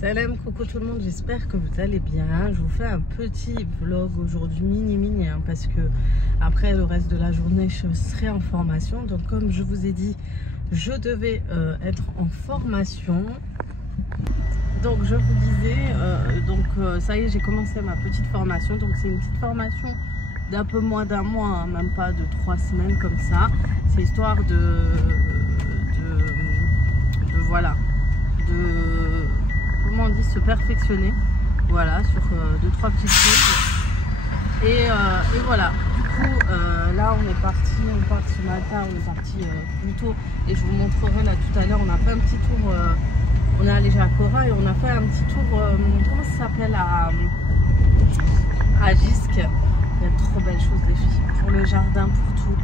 Salam, coucou tout le monde, j'espère que vous allez bien. Je vous fais un petit vlog aujourd'hui, mini hein, parce que après le reste de la journée je serai en formation. Donc comme je vous ai dit, je devais être en formation. Donc je vous disais, ça y est, j'ai commencé ma petite formation. Donc c'est une petite formation d'un peu moins d'un mois, hein, même pas de 3 semaines comme ça. C'est histoire comment on dit, se perfectionner, voilà, sur 2-3 petites choses. Et voilà, du coup là on part ce matin, on est parti plus tôt, et je vous montrerai là tout à l'heure. On a fait un petit tour, on est allé à Cora et on a fait un petit tour, comment ça s'appelle, à Gisques. Il y a de trop belles choses les filles, pour le jardin, pour tout.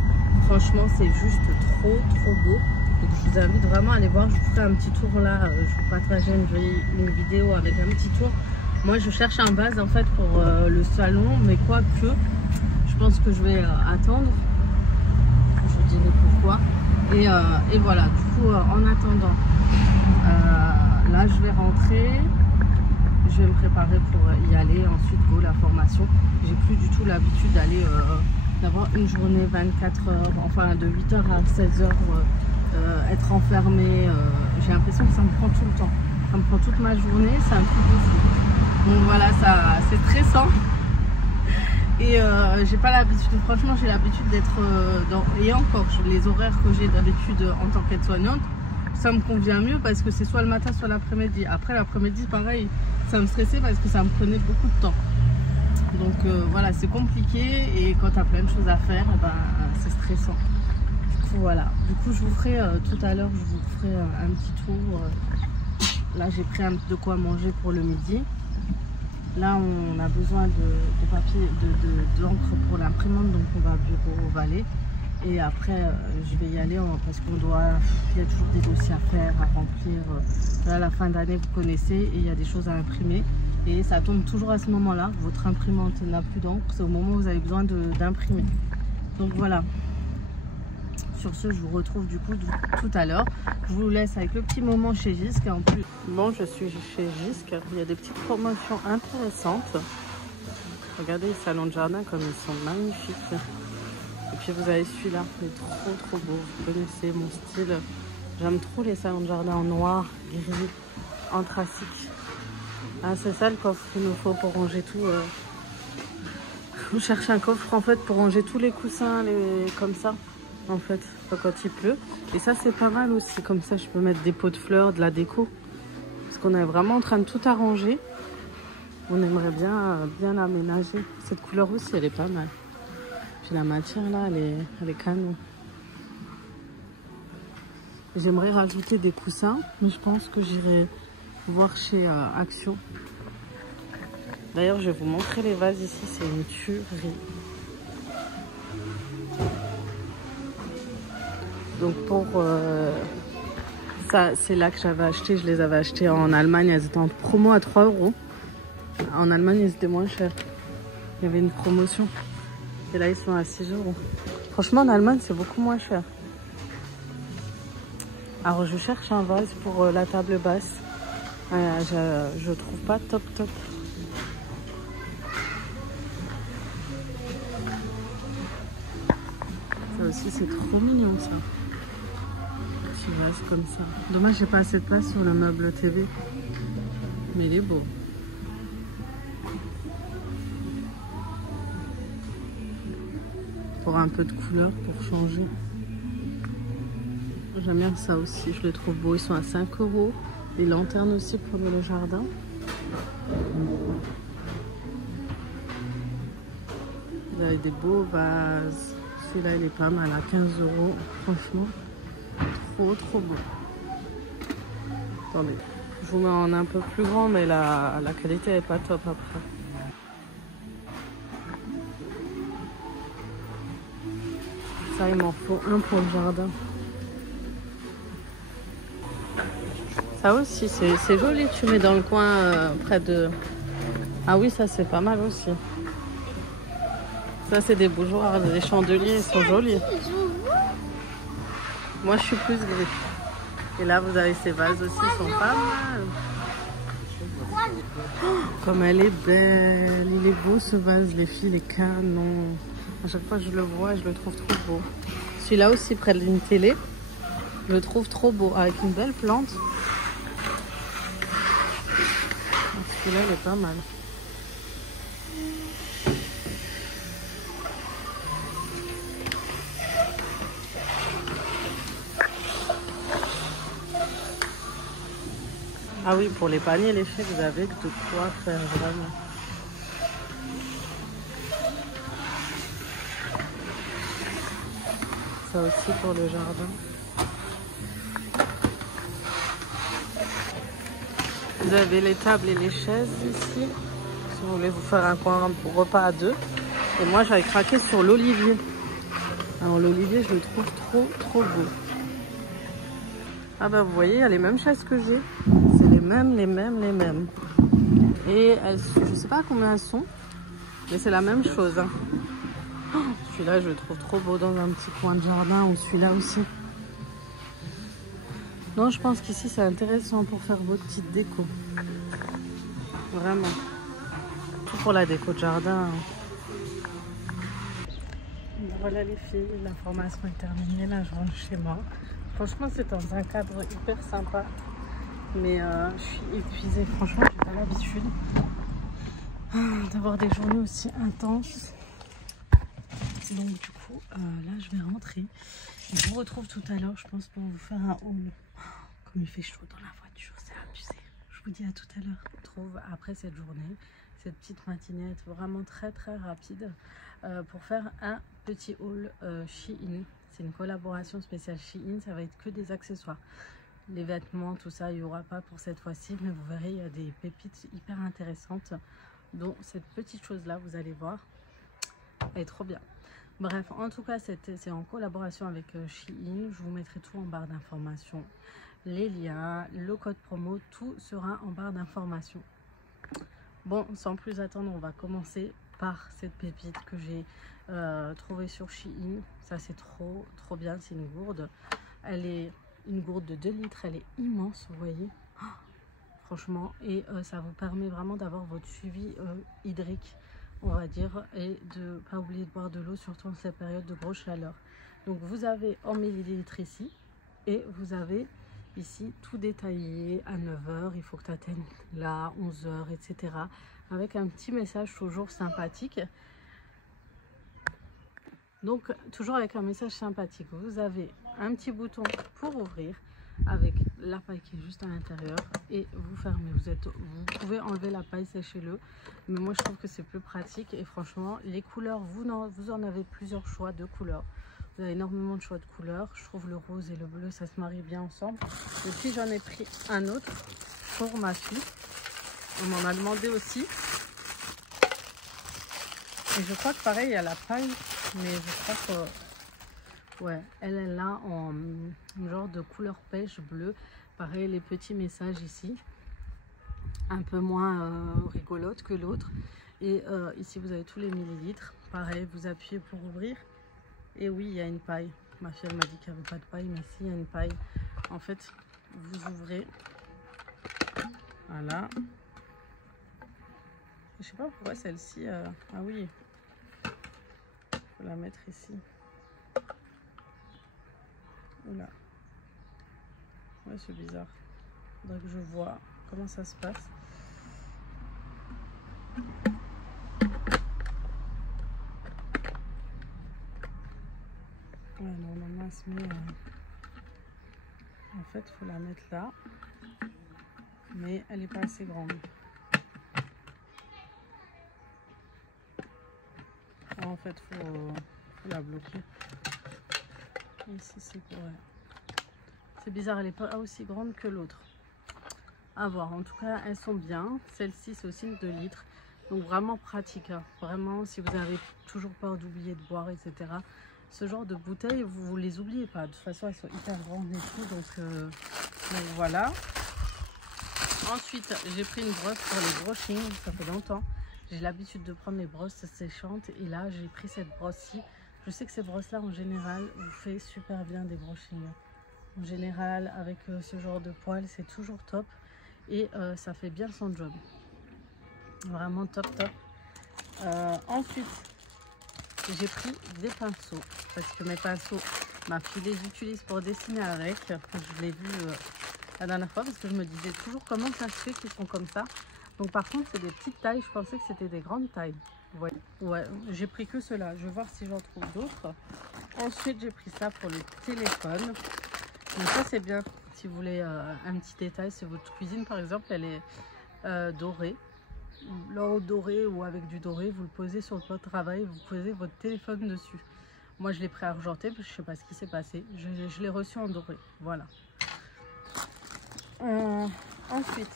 Franchement c'est juste trop beau. Donc je vous invite vraiment à aller voir. Je vous ferai un petit tour là, je vous partagerai une vidéo avec un petit tour. Moi je cherche un vase en fait pour le salon, mais quoique je pense que je vais attendre. Je vous dirai pourquoi. Et voilà, du coup en attendant, là je vais rentrer. Je vais me préparer pour y aller. Ensuite go la formation. J'ai plus du tout l'habitude d'aller d'avoir une journée 24 heures, enfin de 8h à 16h. Être enfermée, j'ai l'impression que ça me prend tout le temps, ça me prend toute ma journée, c'est un truc de fou. Donc voilà, ça c'est stressant et j'ai pas l'habitude, franchement j'ai l'habitude d'être et encore les horaires que j'ai d'habitude en tant qu'aide-soignante, ça me convient mieux parce que c'est soit le matin soit l'après-midi. Après l'après-midi pareil, ça me stressait parce que ça me prenait beaucoup de temps. Donc voilà, c'est compliqué et quand tu as plein de choses à faire, c'est stressant. Voilà, du coup je vous ferai tout à l'heure, je vous ferai un petit tour. Là j'ai pris de quoi manger pour le midi. Là on a besoin de papier, d'encre pour l'imprimante, donc on va au bureau Valais. Et après je vais y aller parce qu'il y a toujours des dossiers à faire, à remplir. Là la fin d'année vous connaissez, et il y a des choses à imprimer. Et ça tombe toujours à ce moment-là, votre imprimante n'a plus d'encre, c'est au moment où vous avez besoin d'imprimer. Donc voilà. Sur ce, je vous retrouve du coup tout à l'heure. Je vous laisse avec le petit moment chez Gisques. En plus, bon, je suis chez Gisques. Il y a des petites promotions intéressantes. Regardez les salons de jardin comme ils sont magnifiques. Et puis vous avez celui-là, il est trop beau. Vous connaissez mon style. J'aime trop les salons de jardin en noir, gris, anthracite. Ah, c'est ça le coffre qu'il nous faut pour ranger tout. Je cherche un coffre en fait pour ranger tous les coussins, comme ça. En fait, quand il pleut. Et ça c'est pas mal aussi, comme ça je peux mettre des pots de fleurs, de la déco, parce qu'on est vraiment en train de tout arranger. On aimerait bien aménager. Cette couleur aussi elle est pas mal. Puis la matière là elle est canon. J'aimerais rajouter des coussins, mais je pense que j'irai voir chez Action. D'ailleurs je vais vous montrer les vases ici, c'est une tuerie. Donc pour ça, c'est là que j'avais acheté, je les avais achetés en Allemagne, elles étaient en promo à 3 €. En Allemagne, ils étaient moins chers. Il y avait une promotion. Et là, ils sont à 6 €. Franchement, en Allemagne, c'est beaucoup moins cher. Alors, je cherche un vase pour la table basse. Je trouve pas top. Ça aussi, c'est trop mignon, ça. Vase comme ça. Dommage j'ai pas assez de place sur le meuble TV, mais il est beau. Pour un peu de couleur, pour changer. J'aime bien ça aussi, je les trouve beaux. Ils sont à 5 €. Les lanternes aussi pour le jardin. Vous avez des beaux vases. Celui-là il est pas mal à 15 €, franchement. Trop beau. Attendez, je vous mets en un peu plus grand, mais la qualité est pas top après. Ça il m'en faut un pour le jardin. Ça aussi c'est joli, tu mets dans le coin près de... Ah oui, ça c'est pas mal aussi. Ça c'est des bougeoirs, les chandeliers ils sont jolis. Moi je suis plus gris. Et là vous avez ces vases aussi, ils sont pas mal. Comme elle est belle, il est beau ce vase, les filles, les canons. À chaque fois que je le vois, je le trouve trop beau. Celui-là aussi près d'une télé, je le trouve trop beau, avec une belle plante. Celui-là, il est pas mal. Ah oui, pour les paniers, les filles, vous avez de quoi faire vraiment. Ça aussi pour le jardin. Vous avez les tables et les chaises ici. Si vous voulez vous faire un repas à deux. Et moi, j'avais craqué sur l'olivier. Alors l'olivier, je le trouve trop beau. Ah bah vous voyez, il y a les mêmes chaises que j'ai. C'est les mêmes. Et elles, je sais pas combien elles sont, mais c'est la même chose. Hein. Oh, celui-là, je le trouve trop beau dans un petit coin de jardin, ou celui-là aussi. Non, je pense qu'ici, c'est intéressant pour faire votre petite déco. Vraiment. Tout pour la déco de jardin. Voilà les filles, la formation est terminée. Là, je rentre chez moi. Franchement, c'est dans un cadre hyper sympa. Mais je suis épuisée. Franchement, j'ai pas l'habitude d'avoir des journées aussi intenses. Donc du coup, là, je vais rentrer. Je vous retrouve tout à l'heure, je pense, pour vous faire un haul. Comme il fait chaud dans la voiture, c'est abusé. Je vous dis à tout à l'heure. On se retrouve après cette journée, cette petite matinette vraiment très rapide pour faire un petit haul Shein. C'est une collaboration spéciale Shein, ça va être que des accessoires. Les vêtements, tout ça, il n'y aura pas pour cette fois-ci, mais vous verrez, il y a des pépites hyper intéressantes, dont cette petite chose-là, vous allez voir, elle est trop bien. Bref, en tout cas, c'est en collaboration avec Shein. Je vous mettrai tout en barre d'informations. Les liens, le code promo, tout sera en barre d'informations. Bon, sans plus attendre, on va commencer par cette pépite que j'ai trouvée sur Shein. Ça, c'est trop bien. C'est une gourde. Elle est une gourde de 2 litres. Elle est immense, vous voyez. Oh, franchement, et ça vous permet vraiment d'avoir votre suivi hydrique, on va dire, et de pas oublier de boire de l'eau, surtout en cette période de grosse chaleur. Donc vous avez en millilitres ici, et vous avez ici tout détaillé à 9 h, il faut que tu atteignes là 11 h, etc. Avec un petit message toujours sympathique. Donc toujours avec un message sympathique. Vous avez un petit bouton pour ouvrir avec la paille qui est juste à l'intérieur et vous fermez. Vous pouvez enlever la paille, séchez-le, mais moi je trouve que c'est plus pratique. Et franchement, les couleurs, vous en avez plusieurs choix de couleurs. Vous avez énormément de choix de couleurs. Je trouve le rose et le bleu, ça se marie bien ensemble. Et puis j'en ai pris un autre pour ma fille. On m'en a demandé aussi. Et je crois que pareil, il y a la paille, mais je crois que ouais, elle est là en genre de couleur pêche bleu. Pareil, les petits messages ici, un peu moins rigolote que l'autre. Et ici, vous avez tous les millilitres. Pareil, vous appuyez pour ouvrir. Et oui, il y a une paille. Ma fille, elle m'a dit qu'il n'y avait pas de paille, mais si, il y a une paille. En fait, vous ouvrez. Voilà. Je sais pas pourquoi celle-ci... Ah oui. Il faut la mettre ici. Oula. Ouais, c'est bizarre. Faudrait que je vois comment ça se passe. Ouais, normalement, elle se met... En fait, il faut la mettre là. Mais elle n'est pas assez grande. En fait, faut la bloquer. Ici, c'est correct. C'est bizarre, elle n'est pas aussi grande que l'autre. À voir. En tout cas, elles sont bien. Celle-ci, c'est aussi une 2 litres. Donc, vraiment pratique. Hein. Vraiment, si vous avez toujours peur d'oublier de boire, etc. Ce genre de bouteilles, vous les oubliez pas. De toute façon, elles sont hyper grandes et tout. Donc voilà. Ensuite, j'ai pris une brosse pour les brushing. Ça fait longtemps. J'ai l'habitude de prendre les brosses séchantes. Et là, j'ai pris cette brosse-ci. Je sais que ces brosses-là, en général, vous fait super bien des brushing. En général, avec ce genre de poils, c'est toujours top. Et ça fait bien son job. Vraiment top top. Ensuite, j'ai pris des pinceaux parce que mes pinceaux, ma fille les utilise pour dessiner avec. Je l'ai vu la dernière fois parce que je me disais toujours comment ça se fait qu'ils sont comme ça. Donc par contre, c'est des petites tailles. Je pensais que c'était des grandes tailles. Ouais, j'ai pris que cela. Je vais voir si j'en trouve d'autres. Ensuite, j'ai pris ça pour le téléphone. Donc ça, c'est bien si vous voulez un petit détail. Si votre cuisine, par exemple, elle est dorée. L'or doré ou avec du doré, vous le posez sur le pot de travail, vous posez votre téléphone dessus. Moi je l'ai pris argenté parce que je sais pas ce qui s'est passé, je l'ai reçu en doré, voilà. Ensuite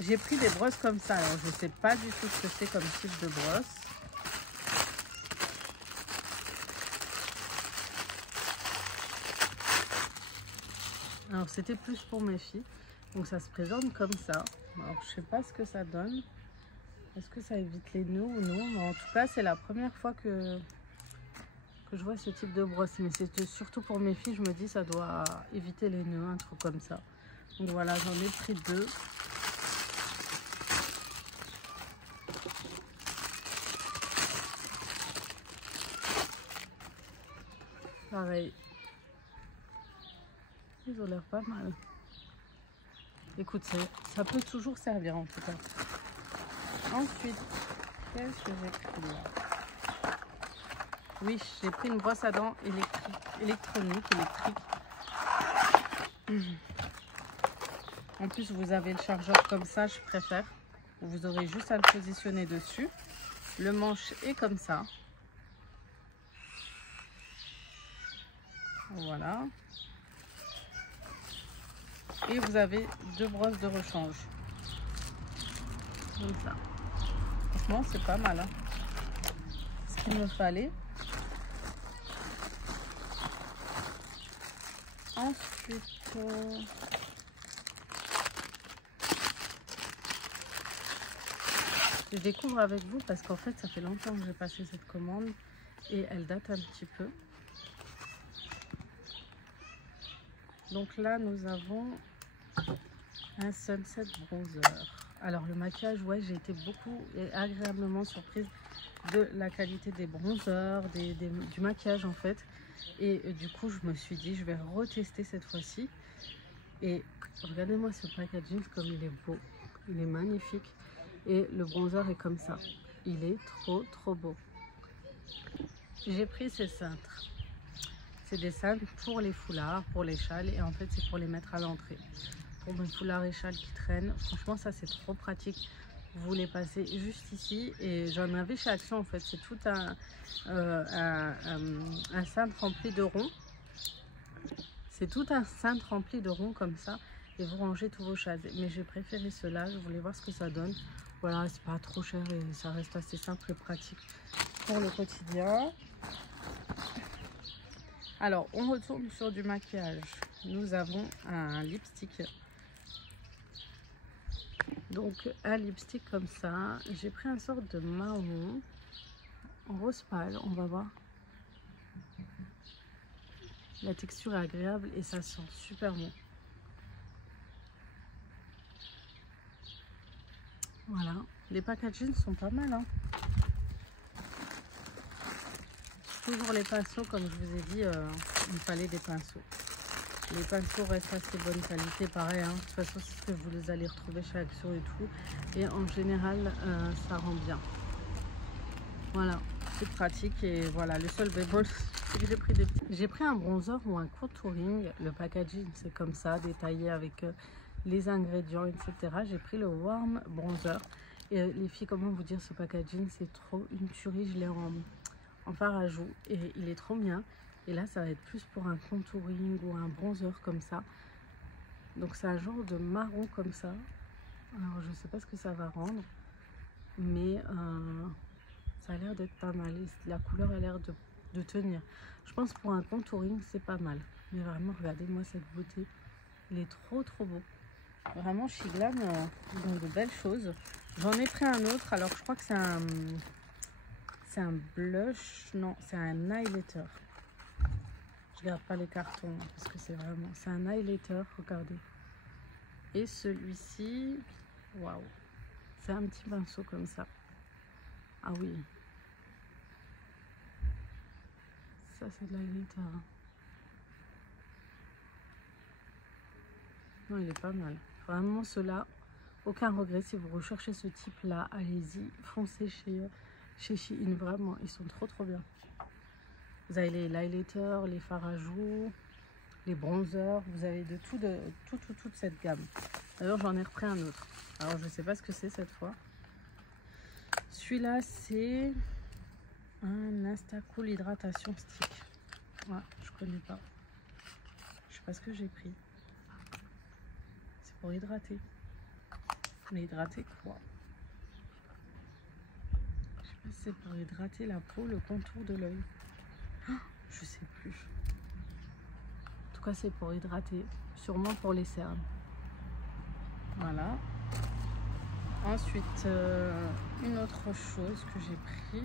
j'ai pris des brosses comme ça. Alors je sais pas du tout ce que c'est comme type de brosse. Alors c'était plus pour mes filles. Donc ça se présente comme ça. Alors je sais pas ce que ça donne. Est-ce que ça évite les nœuds ou non? Mais en tout cas c'est la première fois que je vois ce type de brosse. Mais c'est surtout pour mes filles, je me dis ça doit éviter les nœuds, un truc comme ça. Donc voilà, j'en ai pris deux. Pareil. Ils ont l'air pas mal. Écoute, ça peut toujours servir en tout cas. Ensuite, qu'est-ce que j'ai pris là? Oui, j'ai pris une brosse à dents électrique. En plus, vous avez le chargeur comme ça, je préfère. Vous aurez juste à le positionner dessus. Le manche est comme ça. Voilà. Et vous avez deux brosses de rechange. Comme ça. Franchement, c'est pas mal. Hein. Ce qu'il me fallait. Ensuite, je découvre avec vous parce qu'en fait, ça fait longtemps que j'ai passé cette commande et elle date un petit peu. Donc là, nous avons un Sunset Bronzer. Alors le maquillage, ouais, j'ai été beaucoup et agréablement surprise de la qualité des bronzers, du maquillage en fait. Et du coup, je me suis dit, je vais retester cette fois-ci. Et regardez-moi ce packaging comme il est beau, il est magnifique. Et le bronzer est comme ça, il est trop beau. J'ai pris ces cintres. C'est des cintres pour les foulards, pour les châles et en fait c'est pour les mettre à l'entrée. Pour mes foulards et châles qui traînent, franchement ça c'est trop pratique. Vous les passez juste ici et j'en avais chez Action en fait. C'est tout un cintre rempli de ronds. C'est tout un cintre rempli de ronds comme ça et vous rangez tous vos châles. Mais j'ai préféré cela, je voulais voir ce que ça donne. Voilà, c'est pas trop cher et ça reste assez simple et pratique pour le quotidien. Alors, on retourne sur du maquillage. Nous avons un lipstick. Donc, un lipstick comme ça. J'ai pris un sort de marron en rose pâle. On va voir. La texture est agréable et ça sent super bon. Voilà. Les packagings sont pas mal. Hein. Toujours les pinceaux, comme je vous ai dit, il fallait des pinceaux. Les pinceaux restent assez bonne qualité, pareil. Hein. De toute façon, c'est ce que vous les allez retrouver chez Action et tout. Et en général, ça rend bien. Voilà, c'est pratique. Et voilà, le seul bémol, c'est que j'ai pris un bronzer ou un contouring. Le packaging, c'est comme ça, détaillé avec les ingrédients, etc. J'ai pris le Warm Bronzer. Et les filles, comment vous dire, ce packaging, c'est trop une tuerie. Je l'ai en fard à joues et il est trop bien. Et là ça va être plus pour un contouring ou un bronzer comme ça. Donc c'est un genre de marron comme ça. Alors je sais pas ce que ça va rendre, mais ça a l'air d'être pas mal. La couleur a l'air de tenir. Je pense pour un contouring c'est pas mal. Mais vraiment regardez-moi cette beauté. Il est trop beau. Vraiment chez Glam, ils ont de belles choses. J'en ai pris un autre. Alors je crois que c'est un blush, non, c'est un highlighter. Je garde pas les cartons parce que c'est un highlighter, regardez. Et celui-ci, Waouh. C'est un petit pinceau comme ça. Ah oui. Ça, c'est de l'highlighter. Non, il est pas mal. Vraiment, ceux-là, aucun regret. Si vous recherchez ce type-là, allez-y. Foncez chez Shein. Vraiment, ils sont trop bien. Vous avez les highlighters, les fards à joues, les bronzers. Vous avez de toute cette gamme. D'ailleurs, j'en ai repris un autre. Alors, je sais pas ce que c'est cette fois. Celui-là, c'est un Instacool Hydratation Stick. Ouais, je connais pas. Je sais pas ce que j'ai pris. C'est pour hydrater. Mais hydrater quoi? Je sais pas si c'est pour hydrater la peau, le contour de l'œil. Oh, je sais plus. En tout cas, c'est pour hydrater. Sûrement pour les cernes. Voilà. Ensuite, une autre chose que j'ai pris.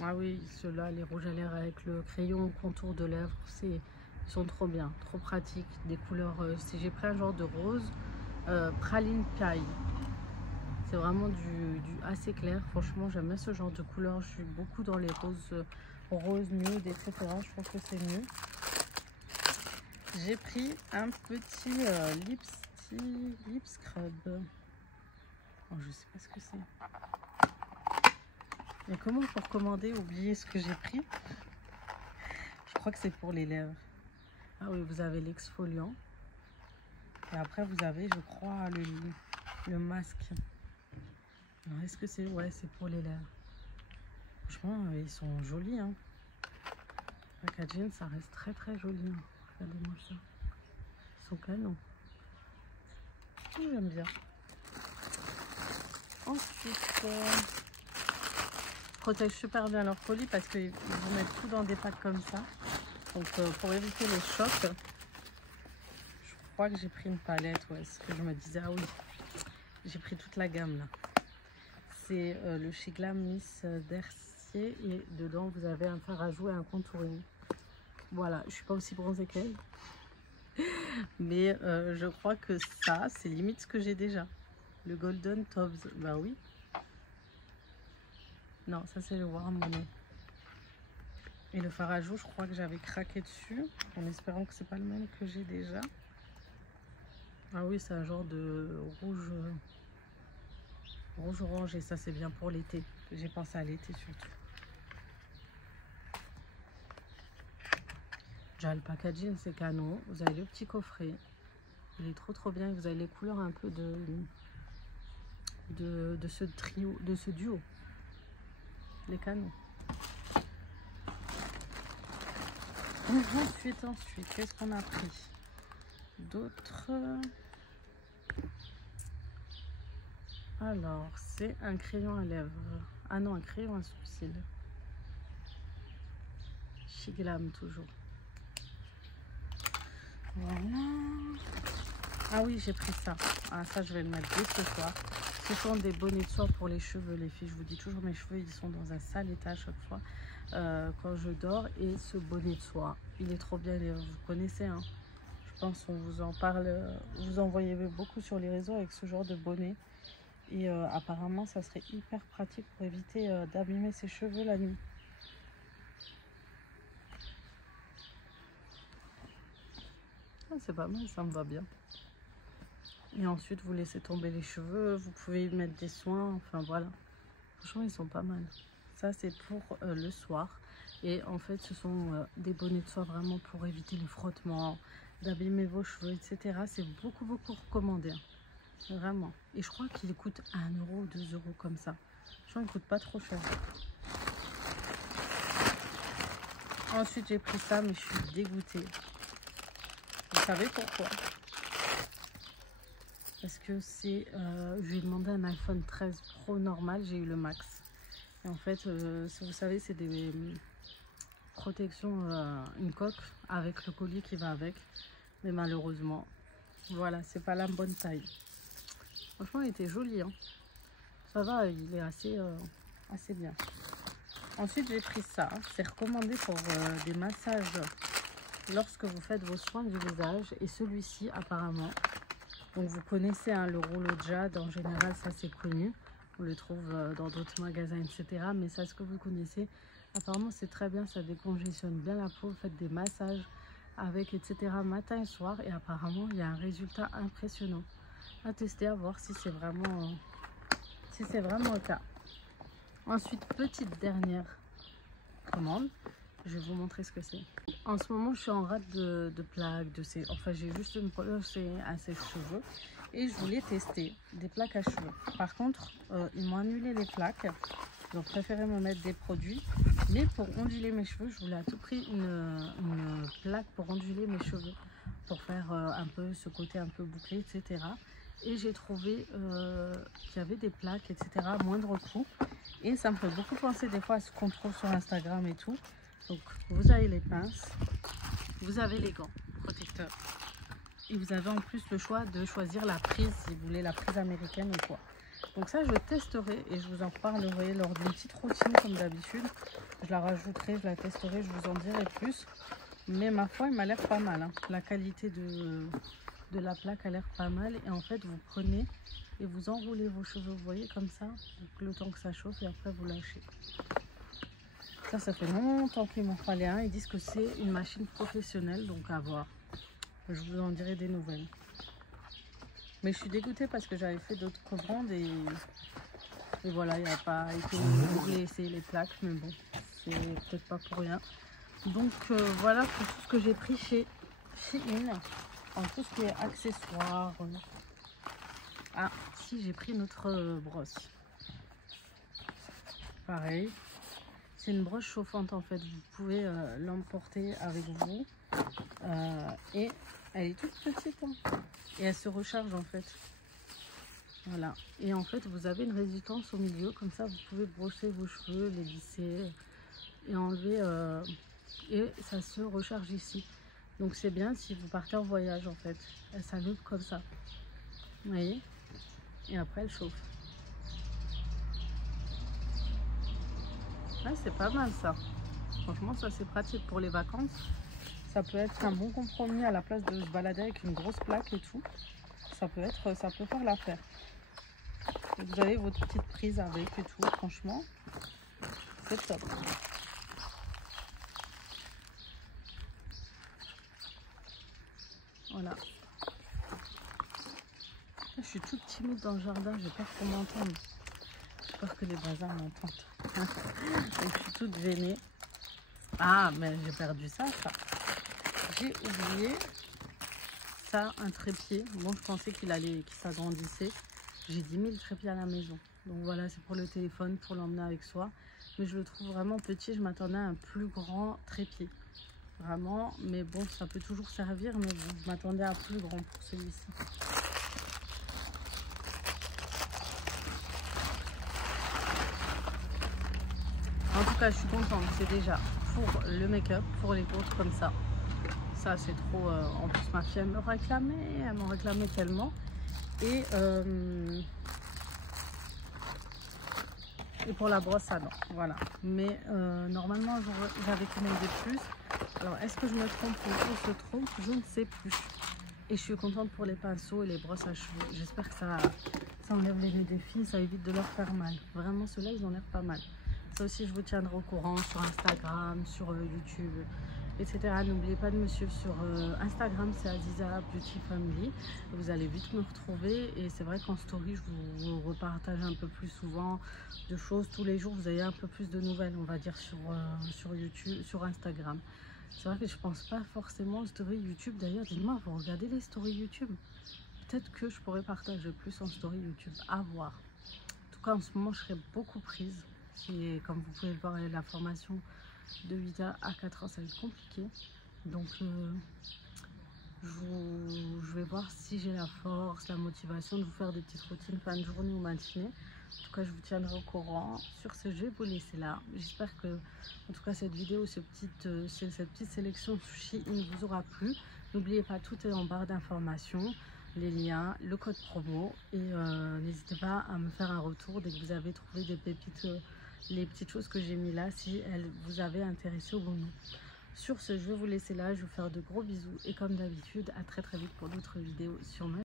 Ah oui, ceux-là, les rouges à lèvres avec le crayon contour de lèvres, ils sont trop bien, trop pratiques. Des couleurs, j'ai pris un genre de rose praline paille. C'est vraiment du assez clair. Franchement, j'aime bien ce genre de couleur. Je suis beaucoup dans les roses nude, etc. Je trouve que c'est mieux. J'ai pris un petit lip scrub. Oh, je sais pas ce que c'est. Mais comment pour commander, oublier ce que j'ai pris? Je crois que c'est pour les lèvres. Ah oui, vous avez l'exfoliant. Et après, vous avez, je crois, le masque. Est-ce que c'est... Ouais, c'est pour les lèvres. Franchement, ils sont jolis. Hein. Le packaging, ça reste très joli. Hein. Regardez-moi ça. Ils sont canons. J'aime bien. Ensuite, protège super bien leur colis parce qu'ils vous mettent tout dans des packs comme ça. Donc, pour éviter les chocs, je crois que j'ai pris une palette. Ouais, c'est ce que je me disais. Ah oui, j'ai pris toute la gamme là. C'est le chez Glam Miss Dercier et dedans vous avez un fard à joues et un contouring. Voilà, je suis pas aussi bronzée qu'elle, mais je crois que ça c'est limite ce que j'ai déjà. Le Golden Tobs, bah oui. Non, ça c'est le Warm Money. Et le fard à joues, je crois que j'avais craqué dessus, en espérant que c'est pas le même que j'ai déjà. Ah oui, c'est un genre de rouge. Rouge orange et ça c'est bien pour l'été. J'ai pensé à l'été surtout. Déjà le packaging c'est canon. Vous avez le petit coffret. Il est trop bien. Vous avez les couleurs un peu de ce trio, de ce duo. Les canons. Ensuite, qu'est-ce qu'on a pris d'autres? Alors, c'est un crayon à lèvres. Ah non, un crayon à sourcils. Chez Glam, toujours. Voilà. Ah oui, j'ai pris ça. Ah, ça, je vais le mettre dès ce soir. Ce sont des bonnets de soie pour les cheveux, les filles. Je vous dis toujours, mes cheveux, ils sont dans un sale état à chaque fois quand je dors. Et ce bonnet de soie, il est trop bien. Vous connaissez, hein. Je pense qu'on vous en parle. Vous en voyez beaucoup sur les réseaux avec ce genre de bonnet. Et apparemment, ça serait hyper pratique pour éviter d'abîmer ses cheveux la nuit. Ah, c'est pas mal, ça me va bien. Et ensuite, vous laissez tomber les cheveux. Vous pouvez y mettre des soins. Enfin, voilà. Franchement, ils sont pas mal. Ça, c'est pour le soir. Et en fait, ce sont des bonnets de soie vraiment pour éviter le frottement, d'abîmer vos cheveux, etc. C'est beaucoup recommandé. Hein. Vraiment. Et je crois qu'il coûte 1 €, 2 € comme ça. Je crois qu'il ne coûte pas trop cher. Ensuite, j'ai pris ça, mais je suis dégoûtée. Vous savez pourquoi? Parce que c'est... je lui ai demandé un iPhone 13 Pro normal, j'ai eu le Max. Et en fait, vous savez, c'est des protections, une coque avec le collier qui va avec. Mais malheureusement, voilà, c'est pas la bonne taille. Franchement, il était joli, hein. ça va, il est assez bien. Ensuite, j'ai pris ça. C'est recommandé pour des massages lorsque vous faites vos soins du visage. Et celui-ci, apparemment, donc vous connaissez hein, le rouleau de jade. En général, ça c'est connu. On le trouve dans d'autres magasins, etc. Mais ça, ce que vous connaissez, apparemment, c'est très bien. Ça décongestionne bien la peau. Vous faites des massages avec, etc. matin et soir. Et apparemment, il y a un résultat impressionnant. À tester, à voir si c'est vraiment le cas. Ensuite, petite dernière commande. Je vais vous montrer ce que c'est. En ce moment, je suis en rate de plaques, enfin j'ai juste une brosse à sèche-cheveux et je voulais tester des plaques à cheveux. Par contre, ils m'ont annulé les plaques. Ils ont préféré me mettre des produits. Mais pour onduler mes cheveux, je voulais à tout prix une plaque pour onduler mes cheveux. Pour faire un peu ce côté un peu bouclé, etc. Et j'ai trouvé qu'il y avait des plaques, etc. à moindre coût. Et ça me fait beaucoup penser des fois à ce qu'on trouve sur Instagram et tout. Donc vous avez les pinces, vous avez les gants protecteurs. Et vous avez en plus le choix de choisir la prise, si vous voulez la prise américaine ou quoi. Donc ça je testerai et je vous en reparlerai lors d'une petite routine comme d'habitude. Je la rajouterai, je la testerai, je vous en dirai plus. Mais ma foi, il m'a l'air pas mal. Hein. La qualité de la plaque a l'air pas mal. Et en fait, vous prenez et vous enroulez vos cheveux, vous voyez, comme ça. Donc, le temps que ça chauffe et après, vous lâchez. Ça fait longtemps qu'il m'en fallait un. Ils disent que c'est une machine professionnelle, donc à voir. Je vous en dirai des nouvelles. Mais je suis dégoûtée parce que j'avais fait d'autres commandes et voilà, il n'y a pas été. Je voulais essayer les plaques, mais bon, c'est peut-être pas pour rien. Donc voilà pour tout ce que j'ai pris chez Shein, en tout ce qui est accessoires. Ah, si j'ai pris notre brosse. Pareil, c'est une brosse chauffante en fait. Vous pouvez l'emporter avec vous et elle est toute petite hein. Et elle se recharge en fait. Voilà. Et en fait, vous avez une résistance au milieu, comme ça, vous pouvez brosser vos cheveux, les lisser et enlever. Et ça se recharge ici. Donc c'est bien si vous partez en voyage en fait. Elle s'allume comme ça. Vous voyez? Et après elle chauffe. Ah, c'est pas mal ça. Franchement ça c'est pratique pour les vacances. Ça peut être un bon compromis à la place de se balader avec une grosse plaque et tout. Ça peut faire l'affaire. Vous avez votre petite prise avec et tout. Franchement, c'est top. Voilà. Je suis toute timide dans le jardin, j'ai peur qu'on m'entende. J'ai peur que les voisins m'entendent. Donc je suis toute gênée. Ah, mais j'ai perdu ça. J'ai oublié ça, un trépied. Bon, je pensais qu'il s'agrandissait. J'ai 10 000 trépieds à la maison. Donc voilà, c'est pour le téléphone, pour l'emmener avec soi. Mais je le trouve vraiment petit. Je m'attendais à un plus grand trépied. Vraiment, mais bon, ça peut toujours servir. Mais bon, je m'attendais à plus grand pour celui-ci. En tout cas, je suis contente. C'est déjà pour le make-up, pour les courses comme ça. Ça, c'est trop... en plus, ma fille, elle me réclamait tellement. Et pour la brosse à dents, voilà. Mais normalement, j'avais commandé plus. Alors, est-ce que je me trompe ou on se trompe? Je ne sais plus. Et je suis contente pour les pinceaux et les brosses à cheveux. J'espère que ça enlève les nez des filles, ça évite de leur faire mal. Vraiment, ceux-là, ils ont l'air pas mal. Ça aussi, je vous tiendrai au courant sur Instagram, sur YouTube, etc. N'oubliez pas de me suivre sur Instagram, c'est Aziza Beauty Family. Vous allez vite me retrouver. Et c'est vrai qu'en story, je vous repartage un peu plus souvent de choses. Tous les jours, vous avez un peu plus de nouvelles, on va dire, sur YouTube, sur Instagram. C'est vrai que je pense pas forcément aux stories YouTube. D'ailleurs, dites-moi, vous regardez les stories YouTube? Peut-être que je pourrais partager plus en story YouTube. À voir. En tout cas, en ce moment, je serai beaucoup prise. Et comme vous pouvez le voir, la formation de 8h à 4h, ça va être compliqué. Donc, je vais voir si j'ai la force, la motivation de vous faire des petites routines fin de journée ou matinée. En tout cas, je vous tiendrai au courant. Sur ce, je vais vous laisser là. J'espère que, en tout cas, cette vidéo, cette petite sélection Shein vous aura plu. N'oubliez pas, tout est en barre d'informations. les liens, le code promo et n'hésitez pas à me faire un retour dès que vous avez trouvé des pépites, les petites choses que j'ai mis là, si elles vous avaient intéressé ou non. Sur ce, je vais vous laisser là, je vais vous faire de gros bisous et comme d'habitude, à très vite pour d'autres vidéos sur ma chaîne.